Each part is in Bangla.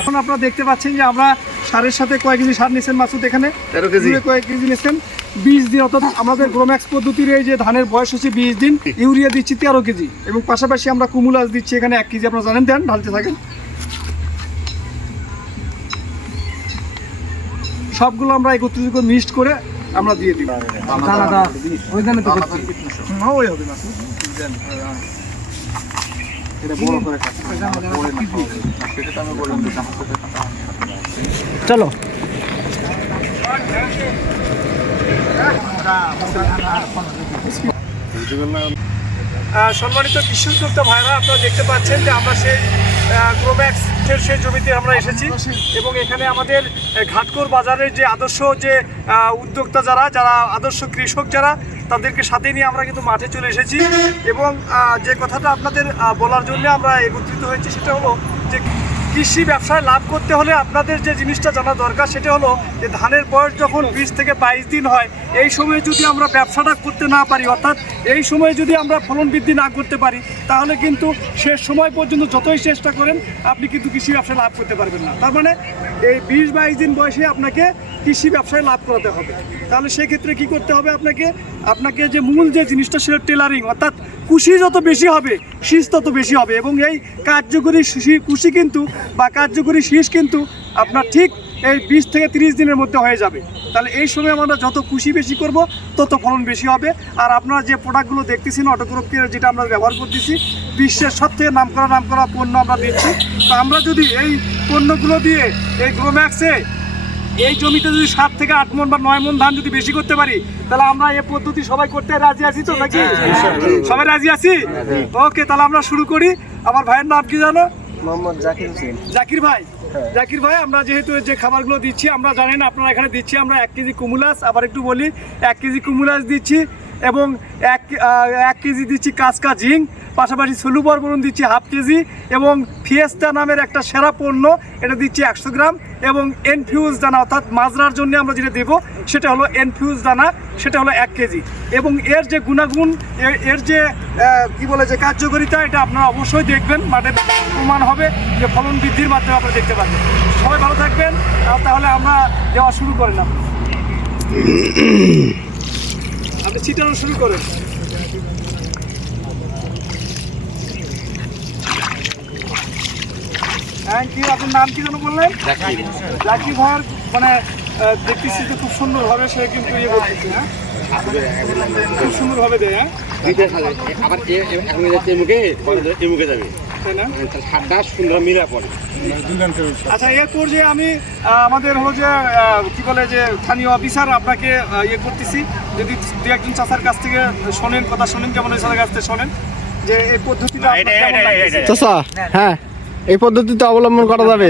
এখন আপনারা দেখতে পাচ্ছেন যে আমরা সারের সাথে কয়েক কেজি সার নিয়েছেন মাসুদ, এখানে 13 কেজি কয়েক কেজি নিয়েছেন 20 দিন, অর্থাৎ আমাদের গ্রোম্যাক্স পদ্ধতির এই যে ধানের বয়স হচ্ছে 20 দিন, ইউরিয়া দিচ্ছি 13 কেজি এবং পাশাপাশি আমরা কুমুলাস দিচ্ছি এখানে 1 কেজি। আপনারা জানেন, দেন ঢালতে থাকেন। সবগুলো আমরা একত্রিত করে মিক্সড করে আমরা দিয়ে দিই। ওই হবে মাসুদ, এটা বড় করে চলো। সম্মানিত কৃষি উদ্যোক্তা ভাইরা, আপনারা দেখতে পাচ্ছেন যে আমরা সেই গ্রোম্যাক্সের সেই জমিতে আমরা এসেছি এবং এখানে আমাদের ঘাটকোর বাজারের যে আদর্শ যে উদ্যোক্তা যারা আদর্শ কৃষক যারা, তাদেরকে সাথে নিয়ে আমরা কিন্তু মাঠে চলে এসেছি এবং যে কথাটা আপনাদের বলার জন্য আমরা একত্রিত হয়েছি সেটা হলো যে কৃষি ব্যবসায় লাভ করতে হলে আপনাদের যে জিনিসটা জানা দরকার সেটা হলো যে ধানের বয়স যখন 20 থেকে 22 দিন হয়, এই সময়ে যদি আমরা ব্যবসাটা করতে না পারি, অর্থাৎ এই সময়ে যদি আমরা ফলন বৃদ্ধি না করতে পারি, তাহলে কিন্তু শেষ সময় পর্যন্ত যতই চেষ্টা করেন আপনি কিন্তু কৃষি ব্যবসায় লাভ করতে পারবেন না। তার মানে এই 20-22 দিন বয়সে আপনাকে কৃষি ব্যবসায় লাভ করাতে হবে। তাহলে সেক্ষেত্রে কি করতে হবে, আপনাকে যে মূল যে জিনিসটা সেটা টেলারিং, অর্থাৎ কুশি যত বেশি হবে শীষ তত বেশি হবে এবং এই কার্যকরী কুশি কিন্তু বা কার্যকরী শীষ কিন্তু আপনার ঠিক এই 20 থেকে 30 দিনের মধ্যে হয়ে যাবে। তাহলে এই সময় আমরা যত কুশি বেশি করব তত ফলন বেশি হবে। আর আপনারা যে প্রোডাক্টগুলো দেখতেছেন অটোক্রপের, যেটা আমরা ব্যবহার করতেছি, বিশ্বের সবথেকে নামকরা পণ্য আমরা দিচ্ছি। তো আমরা যদি এই পণ্যগুলো দিয়ে এই গ্রোম্যাক্সে এই জমিতে যদি 7 থেকে 8 মণ বা 9 মণ ধান যদি বেশি করতে পারি, তাহলে আমরা এই পদ্ধতি সবাই করতে রাজি আছি তো নাকি? সবাই রাজি আছি? ওকে, তাহলে আমরা শুরু করি। আমার ভাইয়ের নাম কি জানো? মোহাম্মদ জাকির হোসেন। জাকির ভাই, আমরা যেহেতু যে খাবারগুলো দিচ্ছি, আমরা জানেন আপনারা এখানে দিচ্ছি আমরা 1 কেজি কুমুলাস, আবার একটু বলি 1 কেজি কুমুলাস দিচ্ছি এবং 1 কেজি দিচ্ছি কাঁচকা জিঙ্ক, পাশাপাশি সলুবর বরুণ দিচ্ছি 1/2 কেজি এবং ফিয়েস্তা নামের একটা সেরা পণ্য, এটা দিচ্ছি 100 গ্রাম এবং এনফিউজ দানা, অর্থাৎ মাজরার জন্য আমরা যেটা দেবো সেটা হলো এনফিউজ দানা, সেটা হলো 1 কেজি। এবং এর যে গুণাগুণ, এর যে কি বলে যে কার্যকারিতা, এটা আপনারা অবশ্যই দেখবেন, মাঠে প্রমাণ হবে যে ফলন বৃদ্ধির মাধ্যমে আপনারা দেখতে পাবেন। সবাই ভালো থাকবেন। তাহলে আমরা দেওয়া শুরু করেন। আপনি ছিটানো শুরু করেন। Thank you. আপনার নাম কি যেন বললেন? জাকির ভাইয়ের মানে দেখতেছি যে খুব সুন্দরভাবে সে কিন্তু ইয়ে করতেছে। হ্যাঁ, খুব সুন্দরভাবে দেয়। হ্যাঁ, আবার এখন যাচ্ছে মুখে যাবে, তাই না? সারটা সুন্দর মিলা পড়ে। আচ্ছা, এরপর যে আমি আমাদের হলো যে কি বলে যে স্থানীয় অফিসার আপনাকে ইয়ে করতেছি, যদি 2-1 চাষার কাছ থেকে শোনেন, কথা শোনেন, যেমন ওই চাষার কাছ থেকে শোনেন যে এই পদ্ধতিটা চাচা, হ্যাঁ এই পদ্ধতি তো অবলম্বন করা যাবে।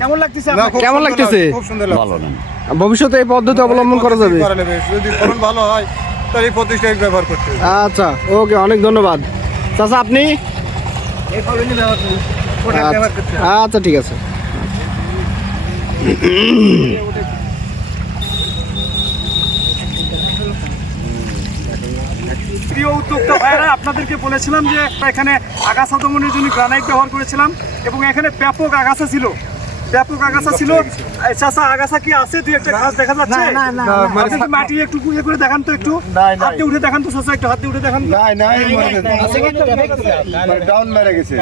কেমন লাগতেছে? কেমন লাগতেছে? খুব সুন্দর লাগছে। ভবিষ্যতে এই পদ্ধতি অবলম্বন করা যাবে। যদি ফলন ভালো হয় তাহলে এই পদ্ধতিটা ব্যবহার করতে হবে। আচ্ছা, ওকে, অনেক ধন্যবাদ। চাচা, আপনি? আচ্ছা, ঠিক আছে। প্রিয় উদ্যোক্তা ভাইরা, আপনাদেরকে বলেছিলাম যে এখানে আগাছা দমনের জন্য গ্রানাইট ব্যবহার করেছিলাম এবং এখানে ব্যাপক আগাছা ছিল। চাচা, আগাছা কি আছে? 2-1টা ঘাস দেখা যাচ্ছে? মাটি একটু ইয়ে করে দেখান তো, একটু হাতে উঠে দেখান তো চাচা, একটু হাতে উঠে দেখান। ডাউন মেরে গেছে।